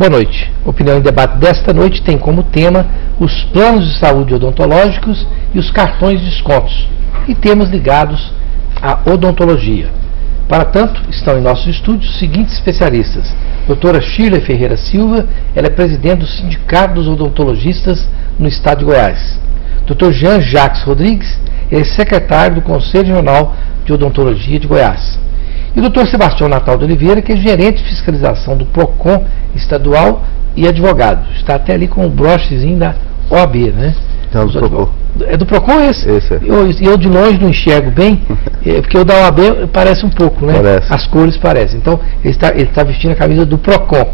Boa noite. Opinião em Debate desta noite tem como tema os planos de saúde odontológicos e os cartões de descontos e temas ligados à odontologia. Para tanto, estão em nossos estúdios os seguintes especialistas. Doutora Shirley Ferreira Silva, ela é presidente do Sindicato dos Odontologistas no Estado de Goiás. Dr. Jean Jacques Rodrigues, ele é secretário do Conselho Regional de Odontologia de Goiás. E o Dr. Sebastião Natal de Oliveira, que é gerente de fiscalização do PROCON estadual e advogado. Está até ali com o brochezinho da OAB, né? Não, do PROCON. É do PROCON esse? Esse é. Eu de longe não enxergo bem, porque o da OAB parece um pouco, né? Parece. As cores parecem. Então, ele está vestindo a camisa do PROCON.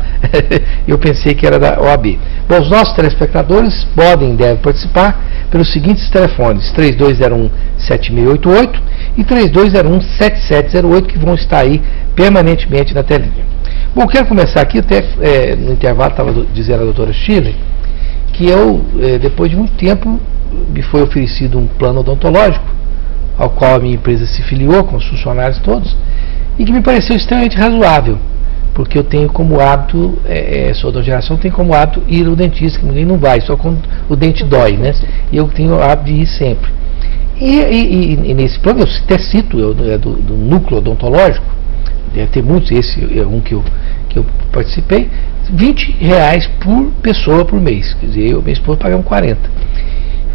Eu pensei que era da OAB. Bom, os nossos telespectadores podem e devem participar pelos seguintes telefones: 3201-7688 e 3201-7708, que vão estar aí permanentemente na telinha. Bom, quero começar aqui, até no intervalo estava dizendo a doutora Shirley, que eu, depois de muito tempo, me foi oferecido um plano odontológico, ao qual a minha empresa se filiou, com os funcionários todos, e que me pareceu extremamente razoável, porque eu tenho como hábito, sou da geração, tenho como hábito ir ao dentista, que ninguém não vai, só quando o dente dói, né? E eu tenho o hábito de ir sempre. E nesse plano, eu até cito, do núcleo odontológico, deve ter muitos, esse é um que eu participei, R$20 por pessoa por mês, quer dizer, eu e minha esposa pagamos 40.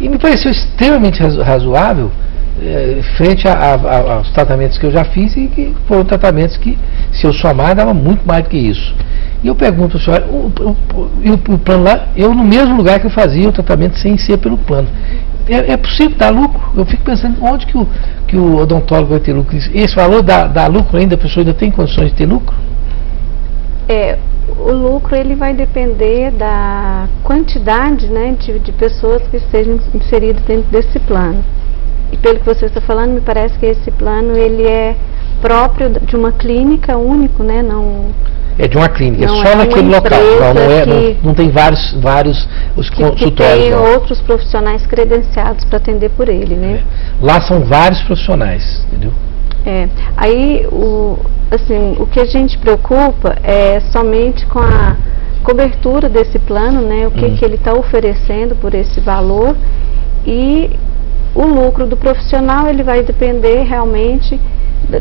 E me pareceu extremamente razoável, frente aos tratamentos que eu já fiz, e que foram tratamentos que, se eu somar, dava muito mais do que isso. E eu pergunto ao senhor, o plano lá, eu no mesmo lugar que eu fazia o tratamento sem ser pelo plano, é possível dar lucro? Eu fico pensando, onde que o odontólogo vai ter lucro? Esse valor dá lucro ainda? A pessoa ainda tem condições de ter lucro? O lucro ele vai depender da quantidade, né, de pessoas que estejam inseridas dentro desse plano. E pelo que você está falando, me parece que esse plano ele é próprio de uma clínica único, né? Não é de uma clínica, é só naquele local, não tem vários os consultórios. Que tem outros profissionais credenciados para atender por ele, né? Lá são vários profissionais, entendeu? Aí o que a gente preocupa é somente com a cobertura desse plano, né? O que ele está oferecendo por esse valor, e o lucro do profissional ele vai depender realmente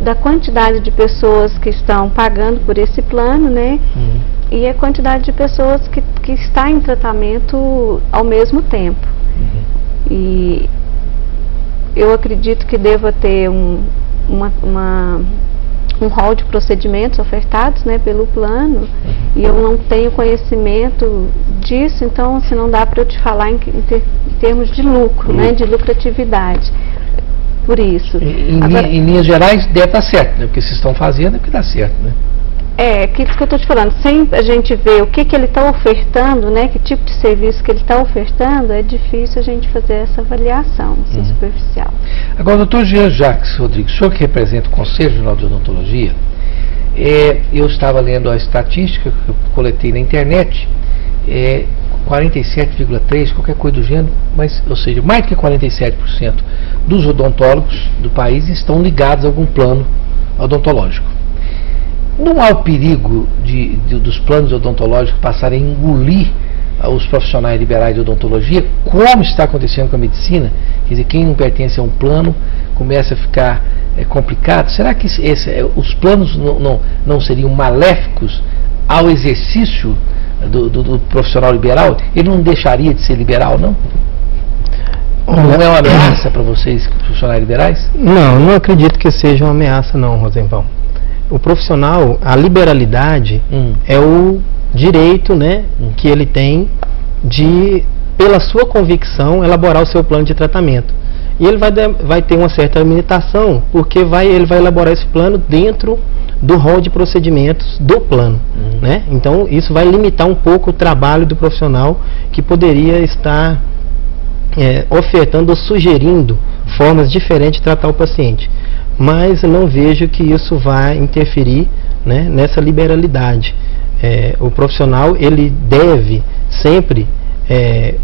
da quantidade de pessoas que estão pagando por esse plano, né? E a quantidade de pessoas que está em tratamento ao mesmo tempo. E eu acredito que deva ter um rol de procedimentos ofertados, né, pelo plano, e eu não tenho conhecimento disso, então assim, não dá para eu te falar em termos de lucro, né, de lucratividade. Por isso. Agora, em linhas gerais, deve estar certo, né? Porque se estão fazendo, é porque dá certo, né? Aquilo que eu estou te falando, sem a gente ver o que ele está ofertando, né? Que tipo de serviço que ele está ofertando, é difícil a gente fazer essa avaliação assim, superficial. Agora, doutor Jean Jacques Rodrigues, o senhor que representa o Conselho Regional de Odontologia, eu estava lendo a estatística que eu coletei na internet, 47,3%, qualquer coisa do gênero, mas, ou seja, mais do que 47% dos odontólogos do país estão ligados a algum plano odontológico. Não há o perigo dos planos odontológicos passarem a engolir os profissionais liberais de odontologia, como está acontecendo com a medicina? Quer dizer, quem não pertence a um plano começa a ficar complicado. Será que os planos não seriam maléficos ao exercício do profissional liberal? Ele não deixaria de ser liberal, não? Não é uma ameaça para vocês, profissionais liberais? Não acredito que seja uma ameaça não, Rosenbaum. O profissional, a liberalidade é o direito, né, que ele tem de, pela sua convicção, elaborar o seu plano de tratamento. E ele vai ter uma certa limitação, porque ele vai elaborar esse plano dentro do rol de procedimentos do plano, né? Então isso vai limitar um pouco o trabalho do profissional, que poderia estar ofertando ou sugerindo formas diferentes de tratar o paciente. Mas eu não vejo que isso vai interferir, né, nessa liberalidade. O profissional ele deve sempre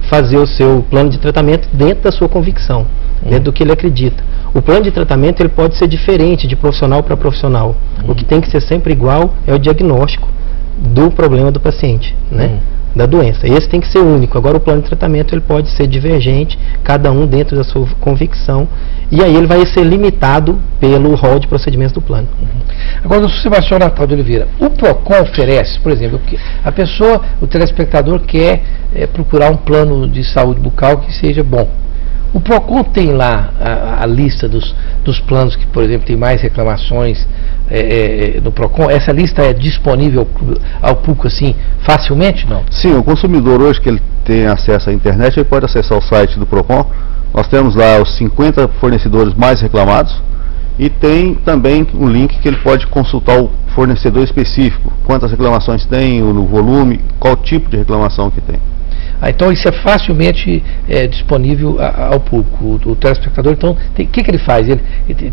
fazer o seu plano de tratamento dentro da sua convicção, dentro do que ele acredita. O plano de tratamento ele pode ser diferente de profissional para profissional. O que tem que ser sempre igual é o diagnóstico do problema do paciente, né? Da doença. Esse tem que ser único. Agora o plano de tratamento ele pode ser divergente, cada um dentro da sua convicção, e aí ele vai ser limitado pelo rol de procedimentos do plano. Agora, doutor Sebastião Natal de Oliveira, o PROCON oferece, por exemplo, a pessoa, o telespectador quer procurar um plano de saúde bucal que seja bom. O PROCON tem lá a lista dos planos que, por exemplo, tem mais reclamações no PROCON. Essa lista é disponível ao público assim facilmente, não? Sim, o consumidor hoje que ele tem acesso à internet, ele pode acessar o site do PROCON. Nós temos lá os 50 fornecedores mais reclamados e tem também um link que ele pode consultar o fornecedor específico, quantas reclamações tem, no volume, qual tipo de reclamação que tem. Então isso é facilmente disponível ao público, o telespectador. Então, o que ele faz? Ele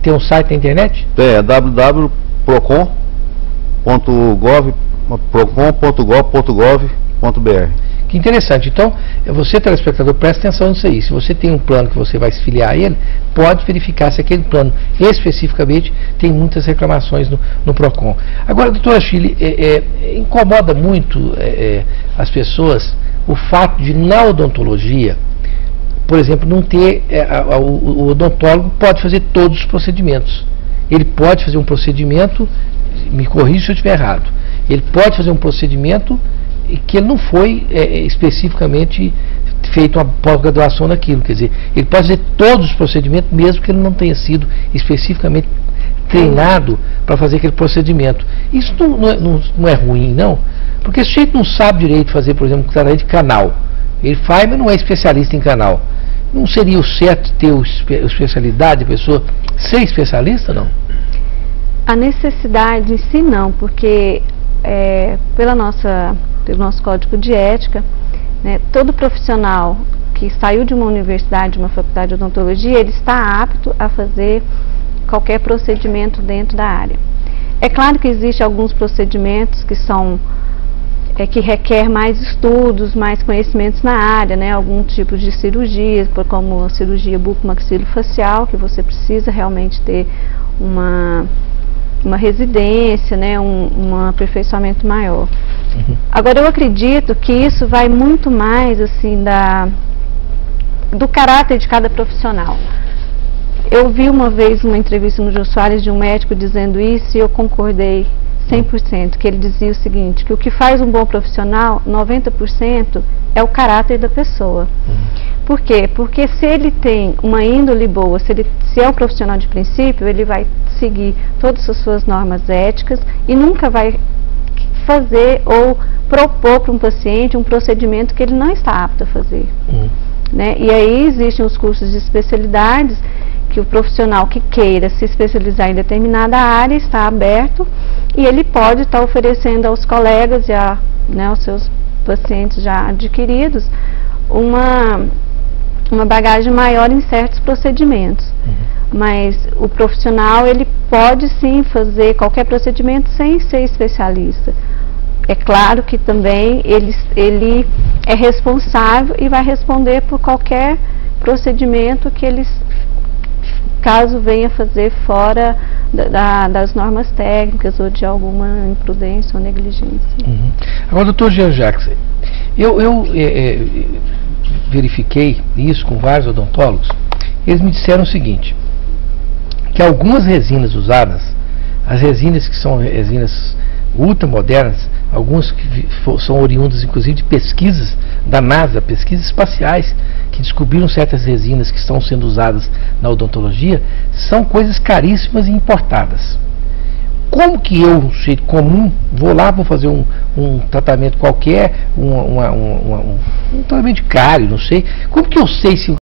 tem um site na internet? É www.procon.gov.br. Que interessante. Então, você, telespectador, presta atenção nisso aí. Se você tem um plano que você vai se filiar a ele, pode verificar se aquele plano especificamente tem muitas reclamações no PROCON. Agora, doutora Chile, incomoda muito as pessoas o fato de, na odontologia, por exemplo, não ter, o odontólogo pode fazer todos os procedimentos. Ele pode fazer um procedimento, me corrija se eu estiver errado, ele pode fazer um procedimento que ele não foi especificamente feito uma pós-graduação naquilo, quer dizer, ele pode fazer todos os procedimentos, mesmo que ele não tenha sido especificamente treinado para fazer aquele procedimento. Isso não é ruim, não? Porque se o sujeito não sabe direito fazer, por exemplo, um tratamento de canal, ele faz, mas não é especialista em canal. Não seria o certo ter a especialidade, a pessoa ser especialista, não? A necessidade em si não, porque pelo nosso código de ética, né, todo profissional que saiu de uma universidade, de uma faculdade de odontologia, ele está apto a fazer qualquer procedimento dentro da área. É claro que existem alguns procedimentos que são que requer mais estudos, mais conhecimentos na área, né? Algum tipo de cirurgia, como a cirurgia bucomaxilofacial, que você precisa realmente ter uma residência, né? Um aperfeiçoamento maior. Agora, eu acredito que isso vai muito mais assim do caráter de cada profissional. Eu vi uma vez uma entrevista no Jô Soares de um médico dizendo isso e eu concordei 100%, que ele dizia o seguinte, que o que faz um bom profissional, 90%, é o caráter da pessoa. Por quê? Porque se ele tem uma índole boa, se é um profissional de princípio, ele vai seguir todas as suas normas éticas e nunca vai fazer ou propor para um paciente um procedimento que ele não está apto a fazer. Né? E aí existem os cursos de especialidades que o profissional que queira se especializar em determinada área está aberto e ele pode estar oferecendo aos colegas e aos seus pacientes já adquiridos uma bagagem maior em certos procedimentos. Mas o profissional, ele pode sim fazer qualquer procedimento sem ser especialista. É claro que também ele é responsável e vai responder por qualquer procedimento que ele, caso venha fazer fora das normas técnicas ou de alguma imprudência ou negligência. Agora, doutor Jean Jacques, eu verifiquei isso com vários odontólogos. Eles me disseram o seguinte, que algumas resinas usadas, as resinas que são resinas ultramodernas, algumas que são oriundas inclusive de pesquisas da NASA, pesquisas espaciais, que descobriram certas resinas que estão sendo usadas na odontologia, são coisas caríssimas e importadas. Como que eu, um sujeito comum, vou lá, vou fazer um tratamento qualquer, um tratamento de cárie, não sei, como que eu sei se